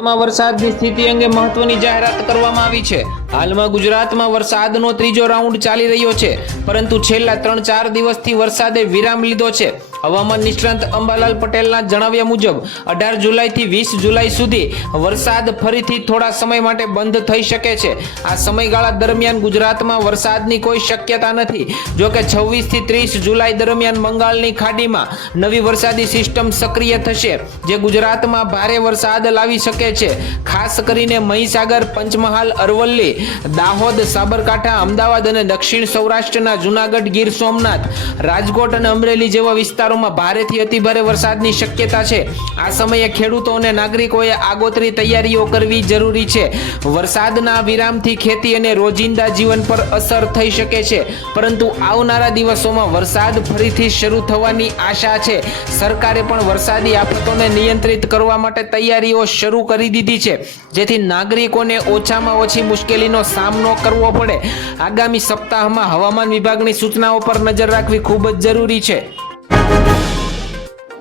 વરસાદની સ્થિતિ અંગે મહત્વની જાહેરાત કરવામાં આવી છે। હાલમાં ગુજરાતમાં વરસાદનો ત્રીજો રાઉન્ડ ચાલી રહ્યો છે, પરંતુ છેલ્લા 3-4 દિવસથી વરસાદે વિરામ લીધો છે। હવામાન નિષ્ણાંત અંબાલાલ પટેલના જણાવ્યા મુજબ 18 જુલાઈથી 20 જુલાઈ સુધી વરસાદ ફરીથી થોડા સમય માટે બંધ થઈ શકે છે। આ સમયગાળા દરમિયાન ગુજરાતમાં વરસાદની કોઈ શક્યતા નથી। જો કે 26 થી 30 જુલાઈ દરમિયાન બંગાળની ખાડીમાં નવી વરસાદી સિસ્ટમ સક્રિય થશે, જે ગુજરાતમાં ભારે વરસાદ લાવી શકે છે। ખાસ કરીને મહીસાગર, પંચમહાલ, અરવલ્લી, દાહોદ, સાબરકાંઠા, અમદાવાદ અને દક્ષિણ સૌરાષ્ટ્રના જૂનાગઢ, ગીર સોમનાથ, રાજકોટ અને અમરેલી જેવા વિસ્તારોમાં ભારેથી અતિભારે વરસાદની શક્યતા છે। આ સમયે ખેડૂતો અને નાગરિકોએ આગોતરી તૈયારીઓ કરવી જરૂરી છે। વરસાદના વિરામથી ખેતી અને રોજિંદા જીવન પર અસર થઈ શકે છે, પરંતુ આવનારા દિવસોમાં વરસાદ ફરીથી શરૂ થવાની આશા છે। સરકારે પણ વરસાદી આફતોને નિયંત્રિત કરવા માટે તૈયારીઓ શરૂ કરી દીધી છે, જેથી નાગરિકોને ઓછામાં ઓછી મુશ્કેલીનો સામનો કરવો પડે। આગામી સપ્તાહમાં હવામાન વિભાગની સૂચનાઓ પર નજર રાખવી ખૂબ જ જરૂરી છે।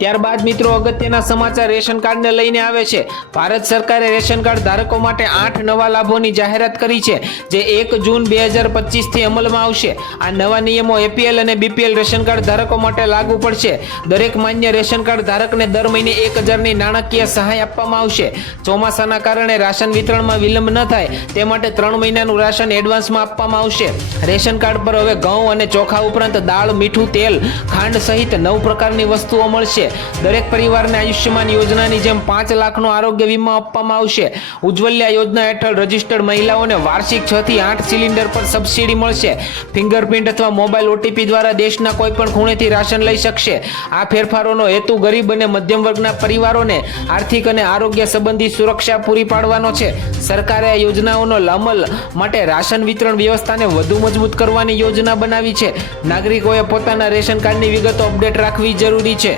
ત્યારબાદ મિત્રો અગત્યના સમાચાર રેશન કાર્ડને લઈને આવે છે। ભારત સરકારે રેશન કાર્ડ ધારકો માટે 8 નવા લાભોની જાહેરાત કરી છે, જે 1 જૂન 2025 થી અમલમાં આવશે। આ નવા નિયમો એપીએલ અને બીપીએલ રેશન કાર્ડ ધારકો માટે લાગુ પડશે। દરેક માન્ય રેશન કાર્ડ ધારકને દર મહિને 1000ની નાણાકીય સહાય આપવામાં આવશે। ચોમાસાના કારણે રાશન વિતરણમાં વિલંબ ન થાય તે માટે 3 મહિનાનું રાશન એડવાન્સમાં આપવામાં આવશે। રેશન કાર્ડ પર હવે ઘઉં અને ચોખા ઉપરાંત દાળ, મીઠું, તેલ, ખાંડ સહિત 9 પ્રકારની વસ્તુઓ મળશે। દરેક પરિવારને આયુષ્યમાન યોજનાની જેમ 5 લાખનો આરોગ્ય વીમા આપવામાં આવશે। ઉજ્જવલ્યા યોજના હેઠળ રજીસ્ટર્ડ મહિલાઓને વાર્ષિક 6 થી 8 સિલિન્ડર પર સબસિડી મળશે। ફિંગરપ્રિન્ટ અથવા મોબાઈલ ઓટીપી દ્વારા દેશના કોઈ પણ ખૂણેથી રાશન લઈ શકશે। આ ફેરફારોનો હેતુ ગરીબ અને મધ્યમ વર્ગના પરિવારોને આર્થિક અને આરોગ્ય સંબંધી સુરક્ષા પૂરી પાડવાનો છે। સરકારે આ યોજનાઓનો અમલ માટે રાશન વિતરણ વ્યવસ્થાને વધુ મજબૂત કરવાની યોજના બનાવી છે। નાગરિકોએ પોતાના રેશન કાર્ડની વિગતો અપડેટ રાખવી જરૂરી છે।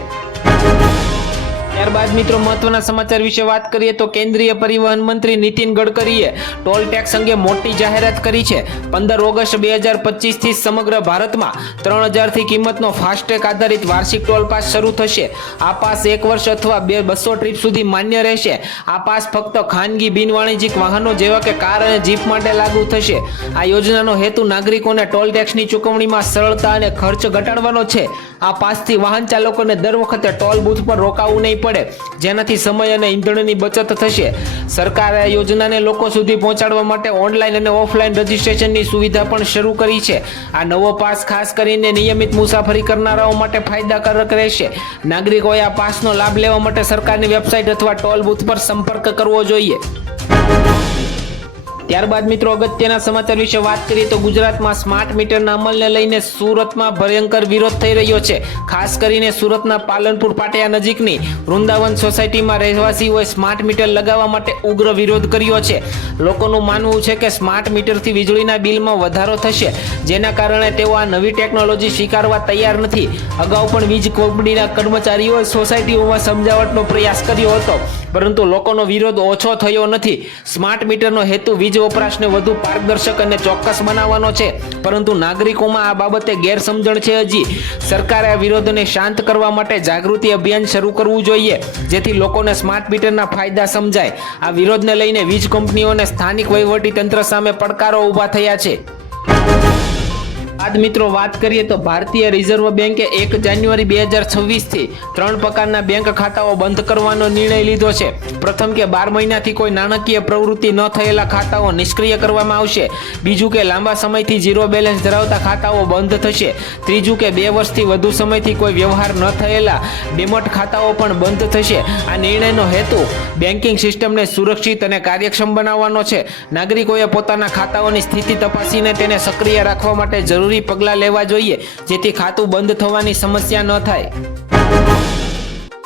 ત્યારબાદ મિત્રો મહત્વના સમાચાર વિશે વાત કરીએ તો કેન્દ્રીય પરિવહન મંત્રી નીતિન ગડકરીએ ટોલ ટેક્સ અંગે મોટી જાહેરાત કરી છે। 15 ઓગસ્ટ 2025 થી સમગ્ર ભારતમાં 3000 થી કિંમતનો ફાસ્ટેગ આધારિત વાર્ષિક ટોલ પાસ શરૂ થશે। આ પાસ 1 વર્ષ અથવા 200 ટ્રીપ સુધી માન્ય રહેશે। આ પાસ ફક્ત ખાનગી બિનવાણિજ્યિક વાહનો જેવા કે કાર અને જીપ માટે લાગુ થશે। આ યોજનાનો હેતુ નાગરિકોને ટોલ ટેક્સની ચૂકવણીમાં સરળતા અને ખર્ચ ઘટાડવાનો છે। આ પાસથી વાહન ચાલકોને દર વખતે ટોલ બૂથ પર રોકાવું નહીં પડે, જેનાથી સમય અને ઈંધણની બચત થશે। સરકારે આ યોજનાને લોકો સુધી પહોંચાડવા માટે ઓનલાઈન અને ઓફલાઈન રજીસ્ટ્રેશનની સુવિધા પણ શરૂ કરી છે। આ નવો પાસ ખાસ કરીને નિયમિત મુસાફરી કરનારાઓ માટે ફાયદાકારક રહેશે। નાગરિકોએ આ પાસનો લાભ લેવા માટે સરકારની વેબસાઇટ અથવા ટોલ બૂથ પર સંપર્ક કરવો જોઈએ। ત્યારબાદ મિત્રો અગત્યના સમાચાર વિશે વાત કરીએ તો ગુજરાતમાં સ્માર્ટ મીટરના અમલને લઈને સુરતમાં ભયંકર વિરોધ થઈ રહ્યો છે। ખાસ કરીને સુરતના પાલનપુર પાટિયા નજીકની વૃંદાવન સોસાયટીમાં રહેવાસીઓએ સ્માર્ટ મીટર લગાવવા માટે ઉગ્ર વિરોધ કર્યો છે। લોકોનું માનવું છે કે સ્માર્ટ મીટરથી વીજળીના બિલમાં વધારો થશે, જેના કારણે તેઓ આ નવી ટેકનોલોજી સ્વીકારવા તૈયાર નથી। અગાઉ પણ વીજ કંપનીના કર્મચારીઓએ સોસાયટીઓમાં સમજાવટનો પ્રયાસ કર્યો હતો, પરંતુ લોકોનો વિરોધ ઓછો થયો નથી। સ્માર્ટ મીટરનો હેતુ વીજ વપરાશને વધુ પારદર્શક અને ચોક્કસ બનાવવાનો છે, પરંતુ નાગરિકોમાં આ બાબતે ગેરસમજણ છે। હજી સરકારે આ વિરોધને શાંત કરવા માટે જાગૃતિ અભિયાન શરૂ કરવું જોઈએ, જેથી લોકોને સ્માર્ટ મીટરના ફાયદા સમજાય। આ વિરોધને લઈને વીજ કંપનીઓને સ્થાનિક વહીવટી તંત્ર સામે પડકારો ઊભા થયા છે। મિત્રો વાત કરીએ તો ભારતીય રિઝર્વ બેંકે 1 જાન્યુઆરી 2026 થી 3 પ્રકારના બેંક ખાતાઓ બંધ કરવાનો નિર્ણય લીધો છે। પ્રથમ કે 12 મહિનાથી કોઈ નાણાકીય પ્રવૃત્તિ ન થયેલા ખાતાઓ નિષ્ક્રિય કરવામાં આવશે। બીજું કે લાંબા સમયથી ઝીરો બેલેન્સ ધરાવતા ખાતાઓ બંધ થશે। ત્રીજું કે 2 વર્ષથી વધુ સમયથી કોઈ વ્યવહાર ન થયેલા ડેમોટ ખાતાઓ પણ બંધ થશે। આ નિર્ણયનો હેતુ બેન્કિંગ સિસ્ટમને સુરક્ષિત અને કાર્યક્ષમ બનાવવાનો છે। નાગરિકોએ પોતાના ખાતાઓની સ્થિતિ તપાસીને તેને સક્રિય રાખવા માટે જરૂરી પગલાં લેવા જોઈએ, જેથી ખાતું બંધ થવાની સમસ્યા ન થાય।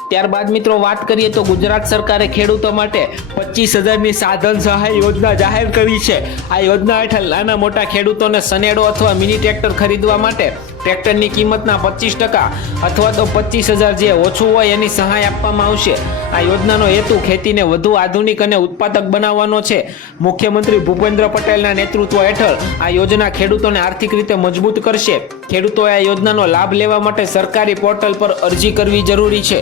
ત્યારબાદ મિત્રો વાત કરીએ તો ગુજરાત સરકારે ખેડૂતો માટે 25,000ની સાધન સહાય યોજના જાહેર કરી છે। આ યોજના હેઠળ નાના મોટા ખેડૂતોને સનેડો અથવા મિની ટ્રેક્ટર ખરીદવા માટે ટ્રેક્ટરની કિંમતના 25% અથવા તો 25,000 જે ઓછું હોય એની સહાય આપવામાં આવશે। આ યોજનાનો હેતુ ખેતીને વધુ આધુનિક અને ઉત્પાદક બનાવવાનો છે। મુખ્યમંત્રી ભૂપેન્દ્ર પટેલના નેતૃત્વ હેઠળ આ યોજના ખેડૂતોને આર્થિક રીતે મજબૂત કરશે। ખેડૂતોએ આ યોજનાનો લાભ લેવા માટે સરકારી પોર્ટલ પર અરજી કરવી જરૂરી છે।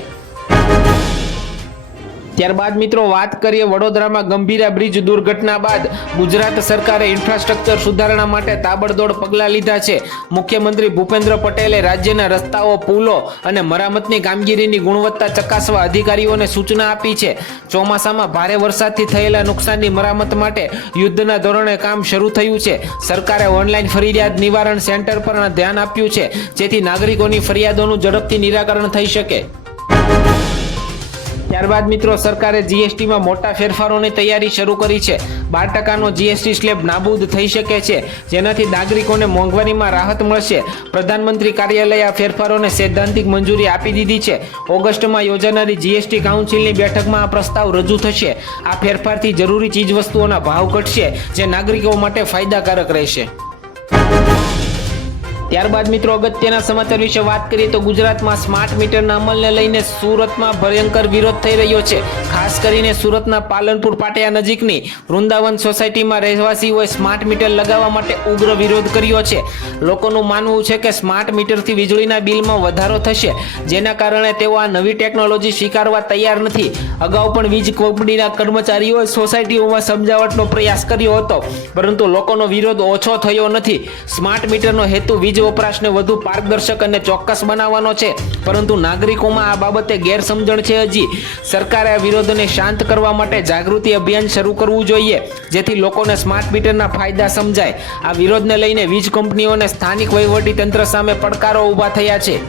ત્યારબાદ મિત્રો વાત કરીએ વડોદરામાં ગંભીરા બ્રિજ દુર્ઘટના બાદ ગુજરાત સરકારે ઇન્ફ્રાસ્ટ્રક્ચર સુધારણા માટે તાબડતોડ પગલાં લીધા છે. મુખ્યમંત્રી ભૂપેન્દ્ર પટેલે રાજ્યના રસ્તાઓ, પુલો અને મરામતની કામગીરીની ગુણવત્તા ચકાસવા અધિકારીઓને સૂચના આપી છે. ચોમાસામાં ભારે વરસાદથી થયેલા નુકસાનની મરામત માટે યુદ્ધના ધોરણે કામ શરૂ થયું છે. સરકારે ઓનલાઈન ફરિયાદ નિવારણ સેન્ટર પર ધ્યાન આપ્યું છે, જેથી નાગરિકોની ફરિયાદોનું ઝડપથી નિરાકરણ થઈ શકે. ત્યારબાદ મિત્રો સરકારે જીએસટીમાં મોટા ફેરફારોની તૈયારી શરૂ કરી છે. 12% જીએસટી સ્લેબ નાબૂદ થઈ શકે છે, જેનાથી નાગરિકોને મોંઘવારીમાં રાહત મળશે. પ્રધાનમંત્રી કાર્યાલય આ ફેરફારોને સૈદ્ધાંતિક મંજૂરી આપી દીધી છે. ઓગસ્ટમાં યોજાનારી જીએસટી કાઉન્સિલની બેઠકમાં આ પ્રસ્તાવ રજૂ થશે. આ ફેરફારથી જરૂરી ચીજવસ્તુઓના ભાવ ઘટશે, જે નાગરિકો માટે ફાયદાકારક રહેશે. ત્યારબાદ મિત્રો અગત્યના સમાચાર વિશે વાત કરીએ તો ગુજરાતમાં સ્માર્ટ મીટરના અમલને લઈને સુરતમાં ભયંકર વિરોધ થઈ રહ્યો છે. ખાસ કરીને સુરતના પાલનપુર પાટિયા નજીકની વૃંદાવન સોસાયટીમાં રહેવાસીઓએ સ્માર્ટ મીટર લગાવવા માટે ઉગ્ર વિરોધ કર્યો છે. લોકોનું માનવું છે કે સ્માર્ટ મીટરથી વીજળીના બિલમાં વધારો થશે, જેના કારણે તેઓ આ નવી ટેકનોલોજી સ્વીકારવા તૈયાર નથી. અગાઉ પણ વીજ કંપનીના કર્મચારીઓએ સોસાયટીઓમાં સમજાવટનો પ્રયાસ કર્યો હતો, પરંતુ લોકોનો વિરોધ ઓછો થયો નથી. સ્માર્ટ મીટરનો હેતુ વીજ વપરાશને વધુ પારદર્શક અને ચોક્કસ બનાવવાનો છે, પરંતુ નાગરિકોમાં આ બાબતે ગેરસમજણ છે. હજી સરકારે આ વિરોધને શાંત કરવા માટે જાગૃતિ અભિયાન શરૂ કરવું જોઈએ, જેથી લોકોને સ્માર્ટ મીટરના ફાયદા સમજાય. આ વિરોધને લઈને વીજ કંપનીઓને સ્થાનિક વહીવટી તંત્ર સામે પડકારો ઊભા થયા છે.